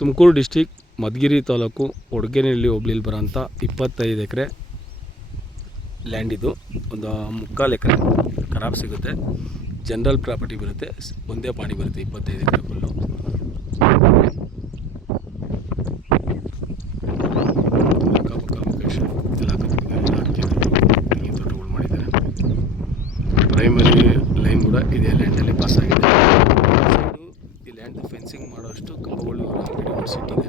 Tumakuru district Madhugiri taluk ಒಡಗೇನಹಳ್ಳಿ ಹೋಬಳಿಲಿ ಬರೋಂಥ 25 ಎಕರೆ land. ಇದು ಒಂದು 3/4 ಎಕರೆ ಖರಾಬ್ ಸಿಗುತ್ತೆ. ಜನರಲ್ ಪ್ರಾಪರ್ಟಿ ಬರುತ್ತೆ, ಒಂದೇ ಪಾಣಿ ಬರುತ್ತೆ. 25 ಎಕರೆ ಫುಲ್ಲು. ಅಕ್ಕಪಕ್ಕ ಲೊಕೇಶನ್ ಎಲ್ಲ ತೋಟಗಳು ಮಾಡಿದ್ದಾರೆ. ಪ್ರೈಮರಿ ಲೈನ್ ಕೂಡ ಇದೇ ಲ್ಯಾಂಡಲ್ಲಿ ಪಾಸ್ ಆಗಿದೆ. ಈ ಲ್ಯಾಂಡ್ ಫೆನ್ಸಿಂಗ್ ಮಾಡೋಷ್ಟು ಕಂಬಗಳು ಆಲ್ರೆಡಿ ಮಾಡಿಸಿಟ್ಟಿದ್ದಾರೆ.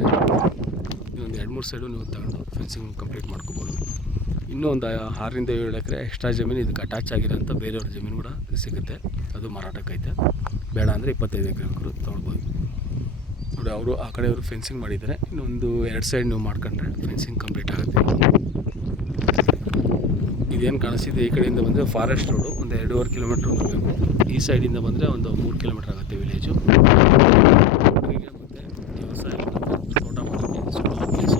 ಇನ್ನೊಂದು 2-3 ಸೈಡು ನೀವು ತಗೊಂಡು ಫೆನ್ಸಿಂಗ್ ಕಂಪ್ಲೀಟ್ ಮಾಡ್ಕೋಬೋದು. ಇನ್ನೂ ಒಂದು 6ರಿಂದ 7 ಎಕರೆ ಎಕ್ಸ್ಟ್ರಾ ಜಮೀನು ಇದಕ್ಕೆ ಅಟ್ಯಾಚ್ ಆಗಿರೋಂಥ ಬೇರೆಯವ್ರ ಜಮೀನು ಕೂಡ ಸಿಗುತ್ತೆ. ಅದು ಮಾರಾಟಕ್ಕೈತೆ. ಬೇಡ ಅಂದರೆ 25 ಎಕರೆ ತೊಗೊಳ್ಬೋದು. ನೋಡಿ, ಅವರು ಆ ಕಡೆಯವರು ಫೆನ್ಸಿಂಗ್ ಮಾಡಿದ್ದಾರೆ. ಇನ್ನೊಂದು 2 ಸೈಡ್ ನೀವು ಮಾಡ್ಕೊಂಡ್ರೆ ಫೆನ್ಸಿಂಗ್ ಕಂಪ್ಲೀಟ್ ಆಗುತ್ತೆ. ಇದೇನು ಕಾಣಿಸ್ತಿದೆ, ಈ ಕಡೆಯಿಂದ ಬಂದರೆ ಫಾರೆಸ್ಟ್ ರೋಡು ಒಂದು 2.5 ಕಿಲೋಮೀಟ್ರ್ ಬರಬೇಕು. ಈ ಸೈಡಿಂದ ಬಂದರೆ ಒಂದು 3 ಕಿಲೋಮೀಟ್ರ್ ಆಗುತ್ತೆ ವಿಲೇಜು. ಊರಿಗೆ ಮತ್ತು ವ್ಯವಸಾಯ ತೋಟ ಮಾಡೋಕ್ಕೆ ಸುಮಾರು ಪ್ಲೇಸು.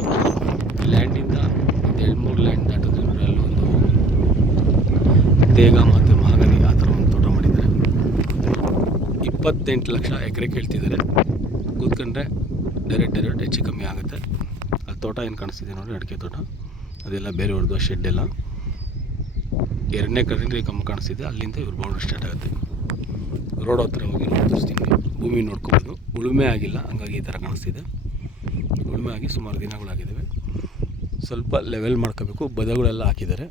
ಈ ಲ್ಯಾಂಡಿಂದ ಒಂದು 2-3 ಲ್ಯಾಂಡ್ ದಾಟಿದ್ರೆ ಅಲ್ಲೊಂದು ತೇಗ ಮತ್ತು ಮಹಾಗನಿ ಆ ಥರ ಒಂದು ತೋಟ ಮಾಡಿದ್ದಾರೆ. 28 ಲಕ್ಷ ಎಕರೆ ಕೇಳ್ತಿದ್ದಾರೆ. ಕೂತ್ಕೊಂಡ್ರೆ ಡೈರೆಕ್ಟ್ ಹೆಚ್ಚು ಕಮ್ಮಿ ಆಗುತ್ತೆ. ಅಲ್ಲಿ ತೋಟ ಏನು ಕಾಣಿಸ್ತಿದೆ ನೋಡಿ, ಅಡಿಕೆ ತೋಟ, ಅದೆಲ್ಲ ಬೇರೆಯವ್ರದ್ದು ಶೆಡ್ ಎಲ್ಲ. 2ನೇ ಕಡೆ ಕಮ್ಮಿ ಕಾಣಿಸ್ತಿದೆ, ಅಲ್ಲಿಂದ ಇವ್ರ ಬೌಂಡ್ರಿ ಸ್ಟಾರ್ಟ್ ಆಗುತ್ತೆ. ರೋಡ್ ಹತ್ರ ಹೋಗಿ ತೋರಿಸ್ತೀನಿ. ಭೂಮಿ ನೋಡ್ಕೋಬೋದು. ಉಳುಮೆ ಆಗಿಲ್ಲ, ಹಂಗಾಗಿ ಈ ಥರ ಕಾಣಿಸ್ತಿದೆ. ಉಳುಮೆ ಆಗಿ ಸುಮಾರು ದಿನಗಳಾಗಿದ್ದಾವೆ. ಸ್ವಲ್ಪ ಲೆವೆಲ್ ಮಾಡ್ಕೋಬೇಕು. ಬದಗಳೆಲ್ಲ ಹಾಕಿದ್ದಾರೆ.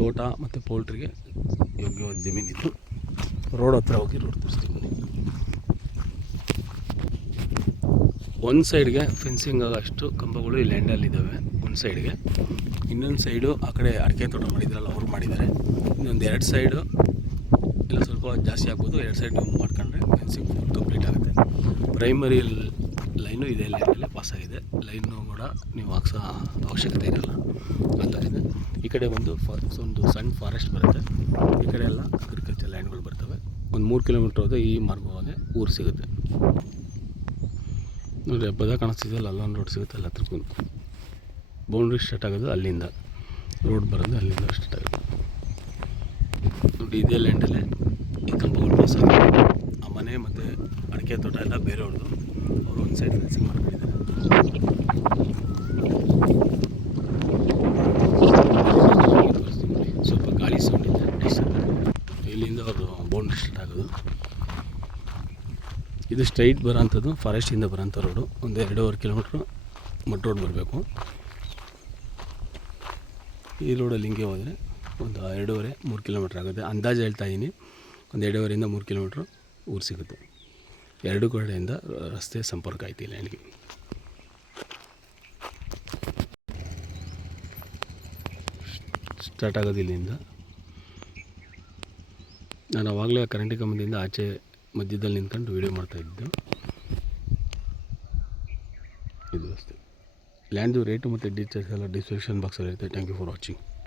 ತೋಟ ಮತ್ತು ಪೋಲ್ಟ್ರಿಗೆ ಯೋಗ್ಯವಾದ ಜಮೀನಿತ್ತು. ರೋಡ್ ಹತ್ರ ಹೋಗಿ ರೋಡ್ ತೋರಿಸ್ತೀನಿ. ಒಂದು ಸೈಡ್ಗೆ ಫೆನ್ಸಿಂಗ್ ಆಗೋಷ್ಟು ಕಂಬಗಳು ಈ ಲ್ಯಾಂಡಲ್ಲಿದ್ದಾವೆ. ಒಂದು ಸೈಡ್ಗೆ. ಇನ್ನೊಂದು ಸೈಡು ಆ ಕಡೆ ಅಡಿಕೆ ತೋಟ ಮಾಡಿದ್ರಲ್ಲ, ಅವ್ರು ಮಾಡಿದ್ದಾರೆ. ಇನ್ನೊಂದು 2 ಸೈಡು ಎಲ್ಲ ಸ್ವಲ್ಪ ಜಾಸ್ತಿ ಆಗ್ಬೋದು. 2 ಸೈಡ್ ಮಾಡ್ಕೊಂಡ್ರೆ ಫೆನ್ಸಿಂಗ್ ಫುಲ್ ಕಂಪ್ಲೀಟ್ ಆಗುತ್ತೆ. ಪ್ರೈಮರಿ ಲೈನು ಇದೇ ಲ್ಯಾಂಡಲ್ಲೇ ಪಾಸ್ ಆಗಿದೆ. ಲೈನು ಕೂಡ ನೀವು ಹಾಕ್ಸೋ ಅವಶ್ಯಕತೆ ಇರಲ್ಲ, ಆ ಥರ ಇದೆ. ಈ ಕಡೆ ಒಂದು ಸಣ್ಣ ಫಾರೆಸ್ಟ್ ಬರುತ್ತೆ. ಈ ಕಡೆ ಎಲ್ಲ ಅಗ್ರಿಕಲ್ಚರ್ ಲ್ಯಾಂಡ್ಗಳು ಬರ್ತವೆ. ಒಂದು 3 ಕಿಲೋಮೀಟ್ರ್ ಹೋದರೆ ಈ ಮಾರ್ಗವಾಗಿ ಊರು ಸಿಗುತ್ತೆ. ನೋಡಿ, ಹಬ್ಬದ ಕಾಣಿಸ್ತಿದೆಯಲ್ಲ, ಅಲ್ಲೊಂದು ರೋಡ್ ಸಿಗುತ್ತೆ. ಎಲ್ಲ ಹತ್ರಕ್ಕೂ ಬೌಂಡ್ರಿ ಸ್ಟಾರ್ಟ್ ಆಗೋದು ಅಲ್ಲಿಂದ, ರೋಡ್ ಬರೋದು ಅಲ್ಲಿಂದ ಸ್ಟಾರ್ಟ್ ಆಗುತ್ತೆ. ನೋಡಿ, ಇದೇ ಲ್ಯಾಂಡಲ್ಲೇ ಈ ಕಂಬಗಳು ಪಾಸ್ ಆಗುತ್ತೆ. ಆ ಮನೆ ಮತ್ತು ಅಡಿಕೆ ತೋಟ ಎಲ್ಲ ಬೇರೆಯವ್ರದ್ದು. ಅವರು ಒಂದು ಸೈಡ್ ಫೆನ್ಸಿಂಗ್ ಮಾಡ್ಕೊಂಡಿದ್ದಾರೆ. ಸ್ವಲ್ಪ ಗಾಳಿ ಸೌಂಡ್ ಇದೆ, ಇಲ್ಲಿಂದ ಅವರು ಬೌಂಡ್ರಿ ಸ್ಟಾರ್ಟ್ ಆಗೋದು. ಇದು ಸ್ಟ್ರೈಟ್ ಬರೋಂಥದ್ದು ಫಾರೆಸ್ಟಿಂದ ಬರೋಂಥ ರೋಡು. ಒಂದು 2.5 ಕಿಲೋಮೀಟ್ರು ಮಡ್ ರೋಡ್ ಬರಬೇಕು. ಈ ರೋಡಲ್ಲಿ ಹಿಂಗೆ ಹೋದರೆ ಒಂದು 2.5-3 ಕಿಲೋಮೀಟ್ರ್ ಆಗುತ್ತೆ. ಅಂದಾಜು ಹೇಳ್ತಾ ಇದ್ದೀನಿ, ಒಂದು 2.5ರಿಂದ 3 ಕಿಲೋಮೀಟ್ರು ಊರು ಸಿಗುತ್ತೆ. 2 ಕಡೆಯಿಂದ ರಸ್ತೆ ಸಂಪರ್ಕ ಐತಿ ಲ್ಯಾಂಡ್ಗೆ. ಸ್ಟಾರ್ಟ್ ಆಗೋದು ಇಲ್ಲಿಂದ. ನಾನು ಆವಾಗಲೇ ಕರೆಂಟ್ ಕಂಬದಿಂದ ಆಚೆ ಮಧ್ಯದಲ್ಲಿ ನಿಂತ್ಕೊಂಡು ವೀಡಿಯೋ ಮಾಡ್ತಾಯಿದ್ದು. ಇದು ಅಷ್ಟೇ. ಲ್ಯಾಂಡ್ದು ರೇಟು ಮತ್ತು ಡೀಟೇಲ್ಸ್ ಎಲ್ಲ ಡಿಸ್ಕ್ರಿಪ್ಷನ್ ಬಾಕ್ಸಲ್ಲಿ ಇರುತ್ತೆ. Thank you for watching.